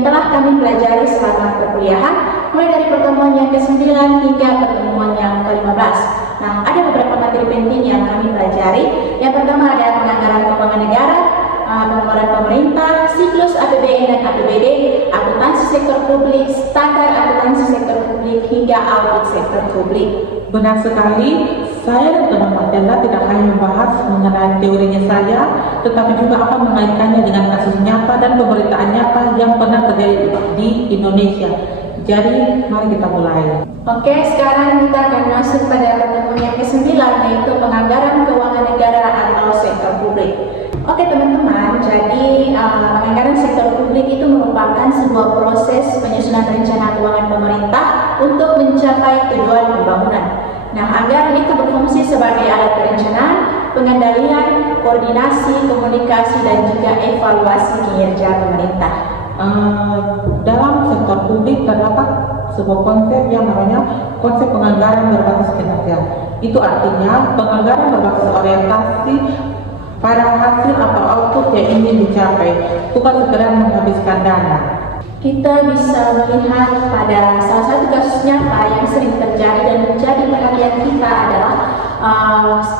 yang telah kami pelajari selama perkuliahan, mulai dari pertemuan yang ke-9 hingga pertemuan yang ke-15. Nah, ada beberapa materi penting yang kami pelajari. Yang pertama ada penganggaran keuangan negara, pengeluaran pemerintah, siklus APBN dan APBD, akuntansi sektor publik, standar akuntansi sektor publik, hingga audit sektor publik. Benar sekali, saya dan teman Tela tidak hanya membahas mengenai teorinya saja, tetapi juga akan mengaitkannya dengan kasus nyata dan pemberitaan nyata yang pernah terjadi di Indonesia. Jadi, mari kita mulai. Oke, sekarang kita akan masuk pada pertemuan yang ke-9, yaitu penganggaran keuangan negara atau sektor publik. Oke teman-teman, jadi penganggaran sektor publik itu merupakan sebuah proses penyusunan rencana keuangan pemerintah untuk mencapai tujuan pembangunan. Nah, anggaran itu berfungsi sebagai alat perencanaan, pengendalian, koordinasi, komunikasi, dan juga evaluasi kinerja pemerintah. Dalam sektor publik terdapat sebuah konsep yang namanya konsep penganggaran berbasis kinerja. Itu artinya penganggaran berbasis orientasi pada hasil atau output yang ingin dicapai, bukan sekedar menghabiskan dana. Kita bisa melihat pada salah satu kasus nyata yang sering terjadi dan menjadi perhatian kita adalah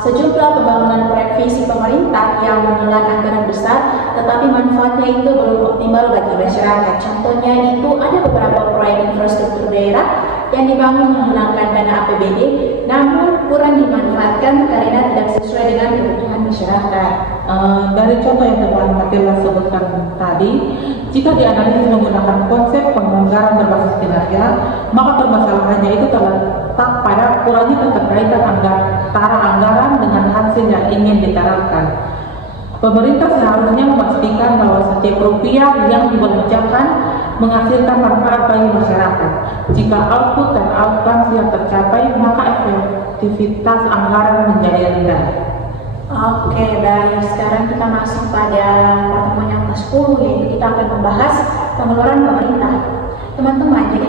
sejumlah pembangunan proyek visi pemerintah yang menelan anggaran besar, tetapi manfaatnya itu belum optimal bagi masyarakat. Contohnya itu ada beberapa proyek infrastruktur daerah yang dibangun menggunakan dana APBD, namun kurang dimanfaatkan karena tidak sesuai dengan kebutuhan masyarakat. Dari contoh yang teman Matela sebutkan tadi, jika dianalisis menggunakan konsep penganggaran berbasis kinerja, maka permasalahannya itu terletak pada kurangnya keterkaitan antara anggaran dengan hasil yang ingin diterapkan. Pemerintah seharusnya memastikan bahwa setiap rupiah yang dibelanjakan menghasilkan manfaat bagi masyarakat. Jika output dan outcomes yang tercapai, maka efektivitas anggaran menjadi rendah. Oke, baik. Sekarang kita masuk pada pertemuan yang ke-10, yaitu kita akan membahas pengeluaran pemerintah. Teman-teman, jadi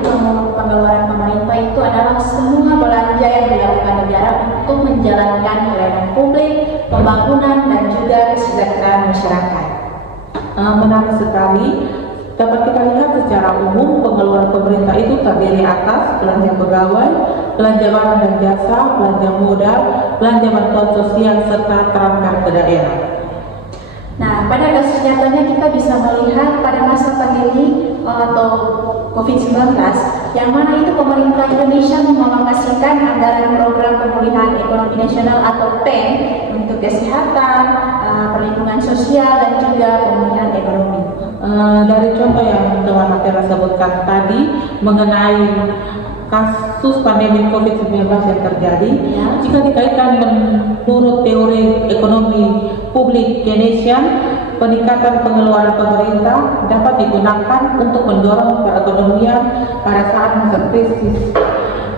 pengeluaran pemerintah itu adalah semua belanja yang dilakukan negara untuk menjalankan pelayanan publik, pembangunan, dan juga kesejahteraan masyarakat. Menarik sekali. Dapat kita lihat secara umum pengeluaran pemerintah itu terdiri atas belanja pegawai, belanja barang dan jasa, belanja modal, belanja bantuan sosial, serta transfer ke daerah. Nah, pada kasus nyatanya kita bisa melihat pada masa pandemi atau COVID-19, yang mana itu pemerintah Indonesia mengalokasikan anggaran program pemulihan ekonomi nasional atau PEN untuk kesehatan, perlindungan sosial, dan juga pemulihan ekonomi. Dari contoh yang teman Matela sebutkan tadi mengenai kasus pandemi COVID-19 yang terjadi, jika dikaitkan menurut teori ekonomi publik Keynesian, peningkatan pengeluaran pemerintah dapat digunakan untuk mendorong perekonomian pada saat masa krisis.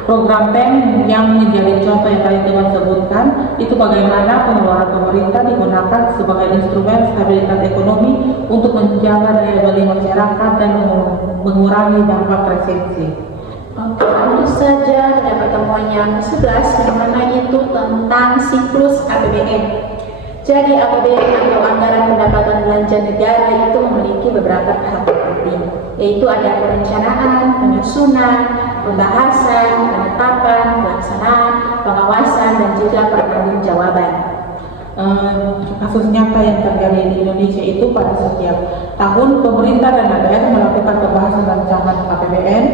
Program PEN yang menjadi contoh yang tadi teman sebutkan, itu bagaimana pengeluaran pemerintah digunakan sebagai instrumen stabilitas ekonomi untuk menjaga daya beli masyarakat dan mengurangi dampak resesi. Oke, lanjut saja pada pertemuan yang ke-11, yang mana itu tentang siklus APBN. Jadi APBN atau anggaran pendapatan belanja negara itu memiliki beberapa tahap penting, yaitu ada perencanaan, penyusunan, pembahasan, penetapan, pelaksanaan, pengawasan, dan juga pertanggungjawaban. Kasus nyata yang terjadi di Indonesia itu pada setiap tahun pemerintah dan daerah melakukan pembahasan rancangan APBN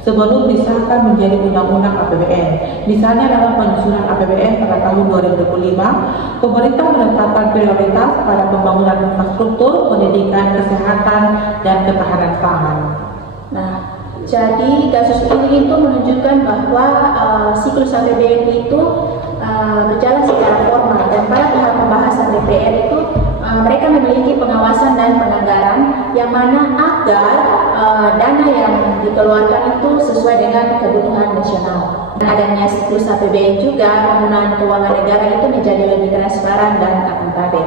sebelum disahkan menjadi undang-undang APBN. Misalnya dalam penyusunan APBN pada tahun 2025, pemerintah menetapkan prioritas pada pembangunan infrastruktur, pendidikan, kesehatan, dan ketahanan pangan. Nah, jadi kasus ini itu menunjukkan bahwa siklus APBN itu berjalan secara formal, dan pada tahap pembahasan DPR itu mereka memiliki pengawasan dan penganggaran yang mana agar dana yang dikeluarkan itu sesuai dengan kebutuhan nasional. Dan adanya siklus APBN juga penggunaan keuangan negara itu menjadi lebih transparan dan akuntabel.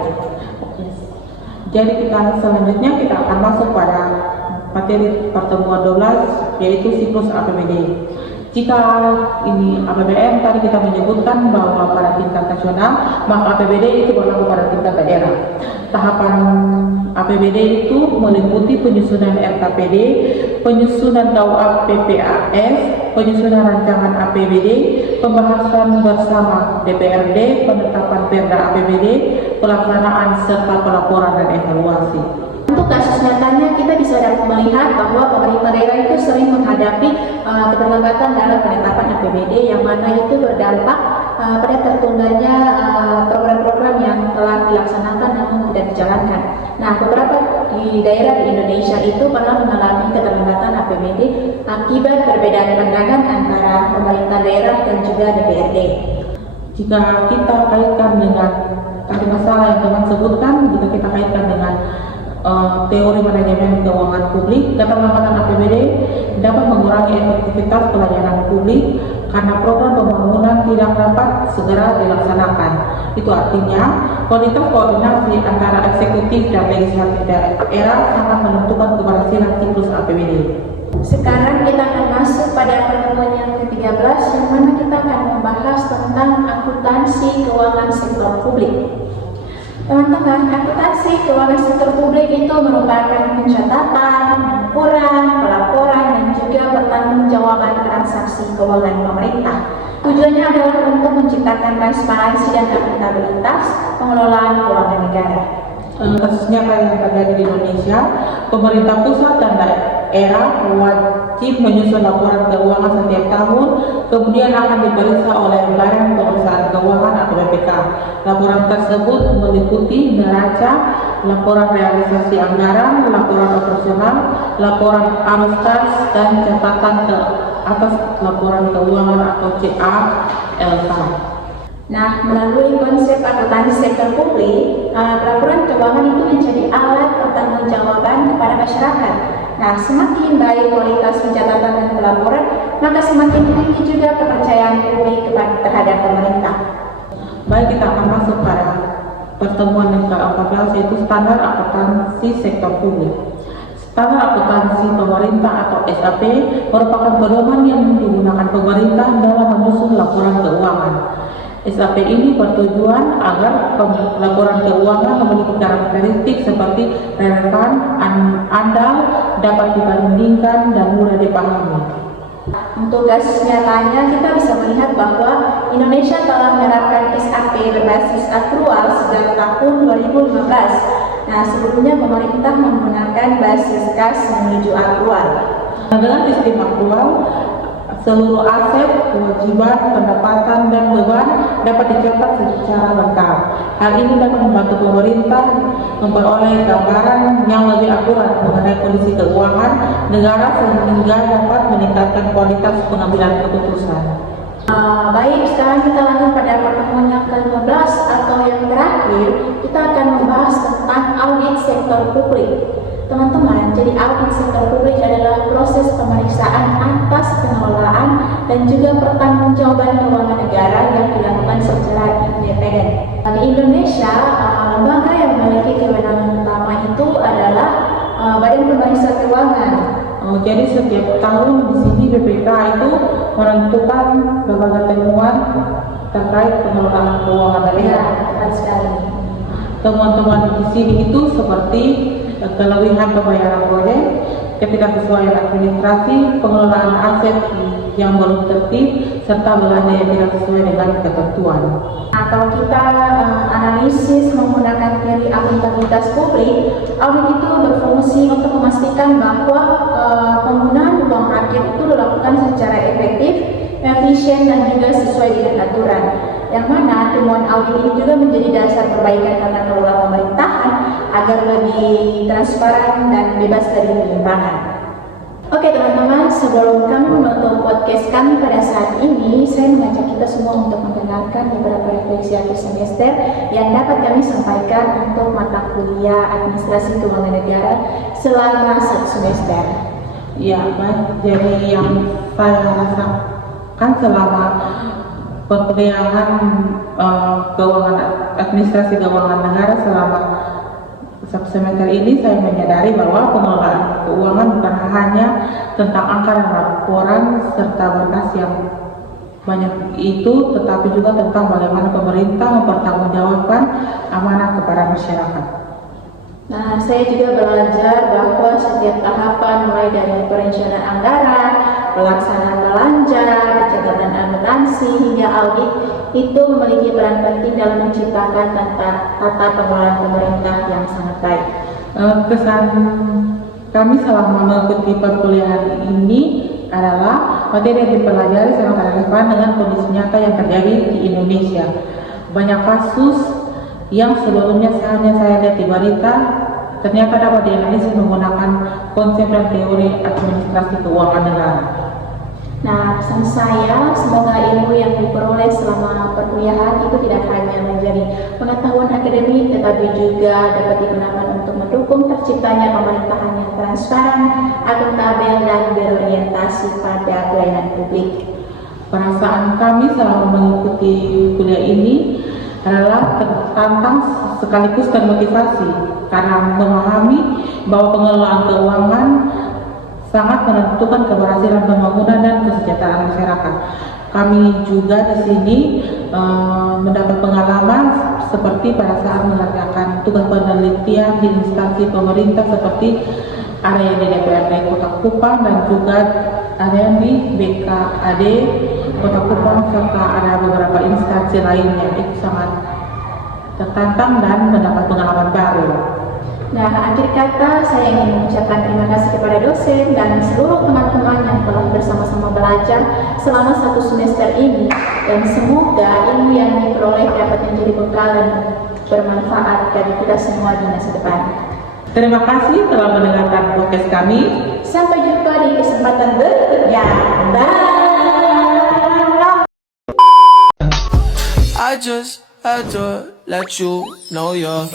Jadi selanjutnya kita akan masuk pada materi pertemuan 12, yaitu siklus APBD. Jika ini APBN tadi kita menyebutkan bahwa pada tingkat nasional, maka APBD itu berlaku pada tingkat daerah. Tahapan APBD itu meliputi penyusunan RKPD, penyusunan KUA PPAS, penyusunan rancangan APBD, pembahasan bersama DPRD, penetapan Perda APBD, pelaksanaan serta pelaporan dan evaluasi. Untuk kasus nyatanya kita bisa dapat melihat bahwa pemerintah daerah itu sering menghadapi keterlambatan dalam penetapan APBD yang mana itu berdampak pada tertundanya program-program yang telah dilaksanakan namun tidak dijalankan. Nah, beberapa di daerah di Indonesia itu pernah mengalami keterlambatan APBD akibat perbedaan pandangan antara pemerintah daerah dan juga DPRD. Jika kita kaitkan dengan tadi masalah yang teman sebutkan, jika kita kaitkan dengan teori manajemen keuangan publik, keterlambatan APBD dapat mengurangi efektivitas pelayanan publik karena program pembangunan tidak dapat segera dilaksanakan. Itu artinya kualitas koordinasi antara eksekutif dan legislatif daerah sangat menentukan keberhasilan siklus APBD. Sekarang kita akan masuk pada pertemuan yang ke-13 yang mana kita akan membahas tentang akuntansi keuangan sektor publik. Teman-teman, akuntansi keuangan sektor publik itu merupakan pencatatan, pengukuran, pelaporan, dan juga pertanggungjawaban transaksi keuangan pemerintah. Tujuannya adalah untuk menciptakan transparansi dan akuntabilitas pengelolaan keuangan negara. Kasusnya kayak yang terjadi di Indonesia, pemerintah pusat dan daerah wajib menyusun laporan keuangan setiap tahun, kemudian akan diperiksa oleh Badan Pemeriksaan Keuangan atau BPK. Laporan tersebut meliputi neraca, laporan realisasi anggaran, laporan operasional, laporan arus kas, dan catatan ke atas laporan keuangan atau CALK. Nah, melalui konsep akuntansi sektor publik, laporan keuangan itu menjadi alat pertanggungjawaban kepada masyarakat. Nah, semakin baik kualitas pencatatan dan pelaporan, maka semakin tinggi juga kepercayaan publik terhadap pemerintah. Baik, kita akan masuk pada pertemuan yang ke-14, yaitu standar akuntansi sektor publik. Standar akuntansi pemerintah atau SAP merupakan pedoman yang digunakan pemerintah dalam menyusun laporan keuangan. SAP ini bertujuan agar laporan keuangan memiliki karakteristik seperti relevan, andal, dapat dibandingkan, dan mudah dipahami. Untuk kasus nyatanya, kita bisa melihat bahwa Indonesia telah menerapkan SAP berbasis akrual sejak tahun 2015. Nah, sebelumnya pemerintah menggunakan basis kas menuju akrual. Dengan sistem akrual, seluruh aset, kewajiban, pendapatan, dan beban dapat dicatat secara lengkap. Hal ini dapat membantu pemerintah memperoleh gambaran yang lebih akurat mengenai kondisi keuangan negara sehingga dapat meningkatkan kualitas pengambilan keputusan. Baik, sekarang kita lanjut pada pertemuan yang ke-15 atau yang terakhir, kita akan membahas tentang audit sektor publik. Teman-teman, jadi audit sektor publik adalah proses pemeriksaan atas pengelolaan dan juga pertanggungjawaban keuangan negara yang dilakukan secara independen. Di Indonesia, lembaga yang memiliki kewenangan utama itu adalah Badan Pemeriksa Keuangan. Jadi setiap tahun di sini BPK itu menentukan berbagai temuan terkait pengelolaan keuangan daerah. Ya, tepat sekali. Temuan-temuan di sini itu seperti kelebihan pembayaran proyek, ketidaksesuaian administrasi, pengelolaan aset yang belum tertib, serta belanja yang tidak sesuai dengan ketentuan. Nah, kalau kita analisis menggunakan teori akuntabilitas publik, audit itu berfungsi untuk memastikan bahwa penggunaan uang rakyat itu dilakukan secara efektif, efisien, dan juga sesuai dengan aturan. Yang mana temuan audit ini juga menjadi dasar perbaikan tata kelola pemerintahan agar lebih transparan dan bebas dari penyimpangan. Oke teman-teman, sebelum kami menutup podcast kami pada saat ini, saya mengajak kita semua untuk mendengarkan beberapa refleksi akhir semester yang dapat kami sampaikan untuk mata kuliah Administrasi Keuangan Negara selama 1 semester. Ya, baik. Jadi yang saya rasakan selama perkuliahan keuangan administrasi keuangan negara selama Satu semester ini saya menyadari bahwa pengelolaan keuangan bukan hanya tentang angka dan laporan serta berkas yang banyak itu, tetapi juga tentang bagaimana pemerintah mempertanggungjawabkan amanah kepada masyarakat. Nah, saya juga belajar bahwa setiap tahapan mulai dari perencanaan anggaran, pelaksanaan belanja, pencatatan akuntansi hingga audit itu memiliki peran penting dalam menciptakan tata pengelolaan pemerintah yang sangat baik. Kesan kami selama mengikuti perkuliahan ini adalah materi yang dipelajari sangat relevan dengan kondisi nyata yang terjadi di Indonesia. Banyak kasus yang sebelumnya hanya saya lihat di berita, ternyata dapat dianalisis menggunakan konsep dan teori administrasi keuangan negara. Nah, pesan saya, semoga ilmu yang diperoleh selama perkuliahan itu tidak hanya menjadi pengetahuan akademik, tetapi juga dapat digunakan untuk mendukung terciptanya pemerintahan yang transparan, akuntabel, dan berorientasi pada pelayanan publik. Perasaan kami selama mengikuti kuliah ini adalah tertantang sekaligus termotivasi karena memahami bahwa pengelolaan keuangan sangat menentukan keberhasilan pembangunan dan kesejahteraan masyarakat. Kami juga di sini mendapat pengalaman seperti pada saat mengerjakan tugas penelitian di instansi pemerintah seperti ada yang di DPRD Kota Kupang dan juga ada yang di BKAD Kota Kupang serta ada beberapa instansi lainnya. Itu sangat tertantang dan mendapat pengalaman baru. Nah, akhir kata saya ingin mengucapkan terima kasih kepada dosen dan seluruh teman-teman yang telah bersama-sama belajar selama 1 semester ini, dan semoga ilmu yang diperoleh dapat menjadi bekal dan bermanfaat bagi kita semua di masa depan. Terima kasih telah mendengarkan podcast kami. Sampai jumpa di kesempatan berikutnya. Bye. I just had to let you know you're